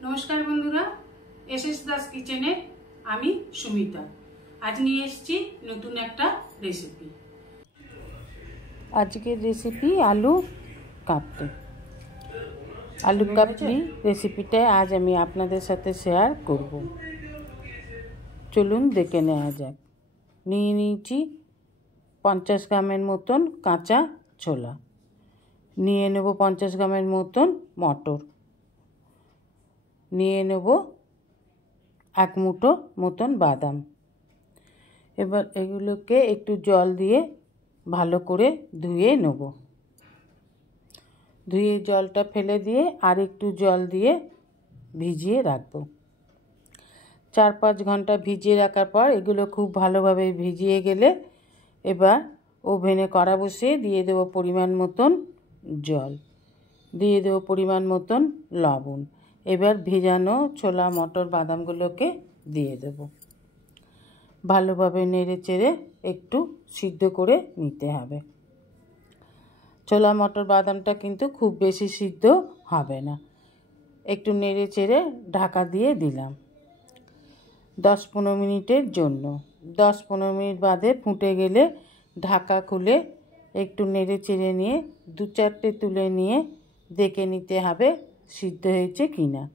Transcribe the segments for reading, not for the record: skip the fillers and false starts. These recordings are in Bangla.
नमस्कार बंधुरा एसएस दास किचेने आमी सुमिता आज निये एसेछि नतून एकटा रेसिपि। आजकेर रेसिपि आलू काबली। आलू काबली रेसिपिटा आज आमी आपनादेर साथे शेयर करब। चलुन देखे नेওয়া যাক। निये निয়েছি 50 ग्रामेर मतन काँचा छोला, निये नेब 50 ग्रामेर मतन मटर, निये नेब एक मुठो मतन बादाम। एबार एगुलोके एकटू जल दिए भालो करे धुए नेब। धुए जलटा फेले दिए आर एकटू जल दिए भिजिए राखबो। 4-5 घंटा भिजिए राखार पर एगुलो खूब भालोभाबे भिजिए गेले एबार ओभेने कड़ा बसिए दिए देव परिमाण मतन जल, दिए देव परिमाण मतन लवण। एबार भेजानो छोला मटर बादामगुलोके दिए देव। भालोभाबे नेड़े चेड़े एकटू सिद्ध करे निते हबे। छोला मटर बादामटा किन्तु खूब बेशी सिद्ध हबे ना। एकटू नेड़े चेड़े ढाका दिए दिलाम 10-15 मिनिटेर जोन्नो। 10-15 मिनिट बादे फुटे गेले ढाका खुले एकटू नेड़े चेड़े निये 2-4टे तुले निये देखे निते हबे सिद्ध हयेछे किना।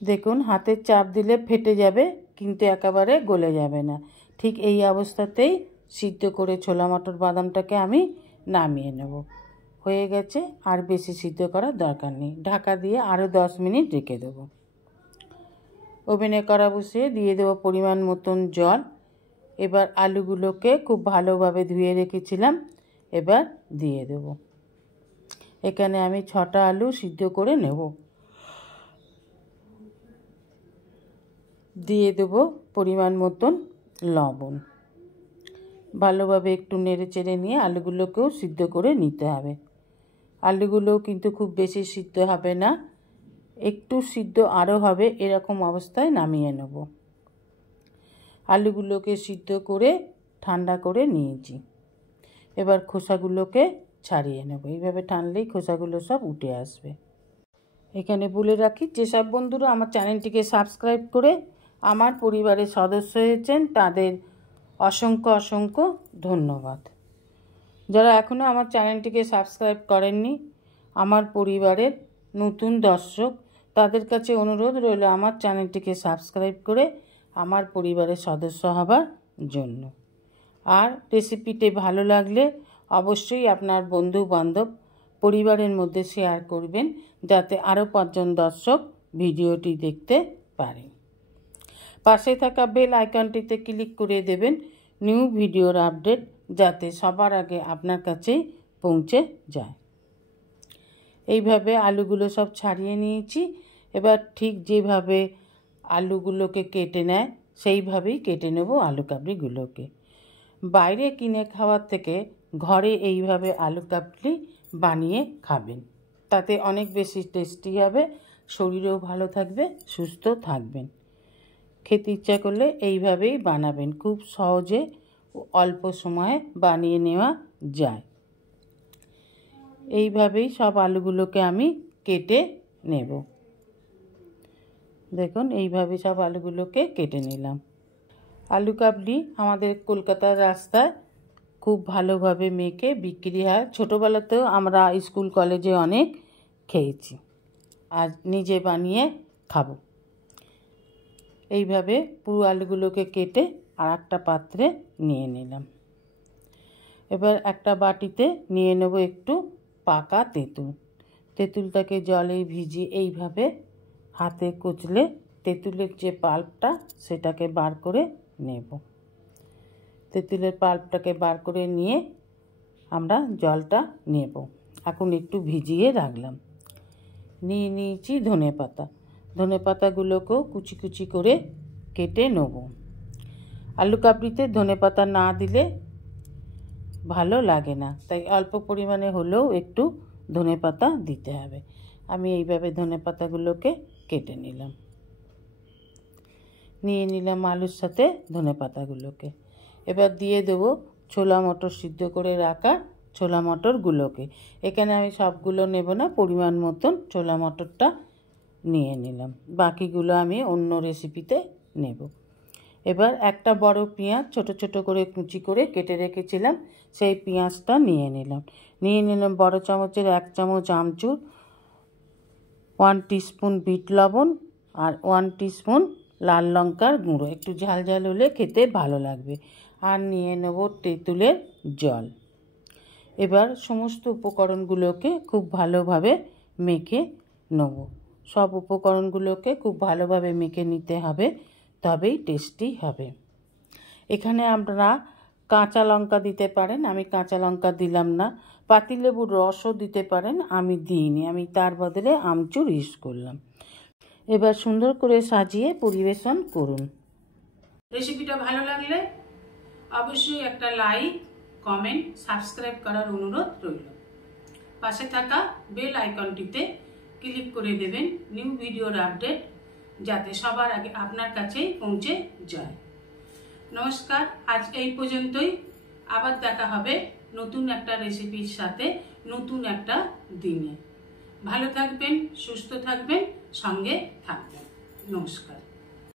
देखुन हाथे चाप दिले फेटे जाबे किन्तु एकेबारे गले जाबे ना। ठीक एई अवस्थातेई सिद्ध करे छोला मटर बादामटाके आमी नामिये नेब। हये गेछे आर बेशी सिद्ध करार दरकार नेই। ढाका दिए आरो 10 मिनिट रेखे देब। ओभेने कड़ा बसिए दिए देब परिमाण मतन जल। एबार आलूगुलोके खूब भालोभाबे धुए रेखेछिलाम एबार दिए देब। एखाने आमी 6टा आलू सिद्ध करे नेब। दिए देब परिमाण मतन लवण। भालोभाबे एकटू नेड़े चेड़े निये आलूगुलोकेও सिद्ध करे निते हबे। आलूगुलो किन्तु खूब बेशी सिद्ध हबे ना, एकटू सिद्ध आरो हबे एरकम अवस्थाय नामिये नेब। आलूगुलोके सिद्ध करे ठांडा करे निয়েছি। एबार खोसागुलोके छाड़िये नेब। এইভাবে টানলেই খোসাগুলো সব উঠে আসবে। এখানে বলে রাখি যেসব বন্ধুরা আমার চ্যানেলটিকে সাবস্ক্রাইব করে আমার পরিবারের সদস্য হয়েছেন তাদের অসংখ্য অসংখ্য ধন্যবাদ। যারা এখনো আমার চ্যানেলটিকে সাবস্ক্রাইব করেননি আমার পরিবারের নতুন দর্শক তাদের কাছে অনুরোধ রইল আমার চ্যানেলটিকে সাবস্ক্রাইব করে আমার পরিবারের সদস্য হবার জন্য। আর রেসিপিটি ভালো লাগলে অবশ্যই আপনার বন্ধু বান্ধব পরিবারের মধ্যে শেয়ার করবেন যাতে আরও 5 জন দর্শক ভিডিওটি দেখতে পারেন। পাশে থাকা বেল আইকনটিতে ক্লিক করে দেবেন নিউ ভিডিওর আপডেট যাতে সবার আগে আপনার কাছেই পৌঁছে যায়। এইভাবে আলুগুলো সব ছাড়িয়ে নিয়েছি। এবার ঠিক যেভাবে আলুগুলোকে কেটে নেয় সেইভাবেই কেটে নেব আলু কাবলিগুলোকে। বাইরে কিনে খাওয়ার থেকে ঘরে এইভাবে আলু কাবলি বানিয়ে খাবেন, তাতে অনেক বেশি টেস্টি হবে, শরীরেও ভালো থাকবে, সুস্থ থাকবেন। খেতে ইচ্ছা করলে এইভাবেই বানাবেন, খুব সহজে অল্প সময়ে বানিয়ে নেওয়া যায়। এইভাবেই সব আলুগুলোকে আমি কেটে নেব। দেখুন এইভাবে সব আলুগুলোকে কেটে নিলাম। আলু কাবলি আমাদের কলকাতার রাস্তায় খুব ভালোভাবে মেখে বিক্রি হয়। ছোটোবেলাতেও আমরা স্কুল কলেজে অনেক খেয়েছি, আজ নিজে বানিয়ে খাবো। এইভাবে পুরো আলুগুলোকে কেটে আর একটা পাত্রে নিয়ে নিলাম। এবার একটা বাটিতে নিয়ে নেব একটু পাকা তেঁতুল। তেঁতুলটাকে জলে ভিজিয়ে এইভাবে হাতে কুচলে তেঁতুলের যে পাল্পটা সেটাকে বার করে নেব। তেঁতুলের পাল্পটাকে বার করে নিয়ে আমরা জলটা নেব। এখন একটু ভিজিয়ে রাখলাম। নিয়ে নিয়েছি ধনেপাতা। ধনেপাতাগুলোকেও কুচি কুচি করে কেটে নেব। আলু কাবলিতে ধনেপাতা না দিলে ভালো লাগে না, তাই অল্প পরিমাণে হলেও একটু ধনেপাতা দিতে হবে। আমি এইভাবে ধনেপাতাগুলোকে কেটে নিলাম। নিয়ে নিলাম আলুর সাথে ধনেপাতাগুলোকে। এবার দিয়ে দেবো छोला मटर सिद्ध करे रखा ছোলা মটরগুলোকে। এখানে আমি সবগুলো নেব না, পরিমাণ মতন ছোলা মটরটা নিয়ে নিলাম, বাকিগুলো আমি অন্য রেসিপিতে নেব। এবার একটা বড় পেঁয়াজ ছোট ছোট করে কুচি করে কেটে রেখেছিলাম, সেই পেঁয়াজটা নিয়ে নিলাম বড় চামচের 1 চামচ আমচুর, 1 টিস্পুন বিট লবণ আর 1 টিস্পুন লাল লঙ্কার গুঁড়ো, একটু ঝাল ঝাল হলে খেতে ভালো লাগবে। আর নিয়ে নেব তেঁতুলের জল। এবার সমস্ত উপকরণগুলোকে খুব ভালোভাবে মেখে নেব। সব উপকরণগুলোকে খুব ভালোভাবে মেখে নিতে হবে, তবেই টেস্টি হবে। এখানে আপনারা কাঁচা লঙ্কা দিতে পারেন, আমি কাঁচা লঙ্কা দিলাম না। পাতিলেবুর রসও দিতে পারেন, আমি দিইনি, আমি তার বদলে আমচুর ইউজ করলাম। এবার সুন্দর করে সাজিয়ে পরিবেশন করুন। রেসিপিটা ভালো লাগলে অবশ্যই একটা লাইক, কমেন্ট, সাবস্ক্রাইব করার অনুরোধ রইল। পাশে থাকা বেল আইকনটিতে ক্লিক করে দেবেন নিউ ভিডিওর আপডেট যাতে সবার আগে আপনার কাছেই পৌঁছে যায়। নমস্কার, আজ এই পর্যন্তই। আবার দেখা হবে নতুন একটা রেসিপির সাথে নতুন একটা দিনে। ভালো থাকবেন, সুস্থ থাকবেন, সঙ্গে থাকবেন। নমস্কার।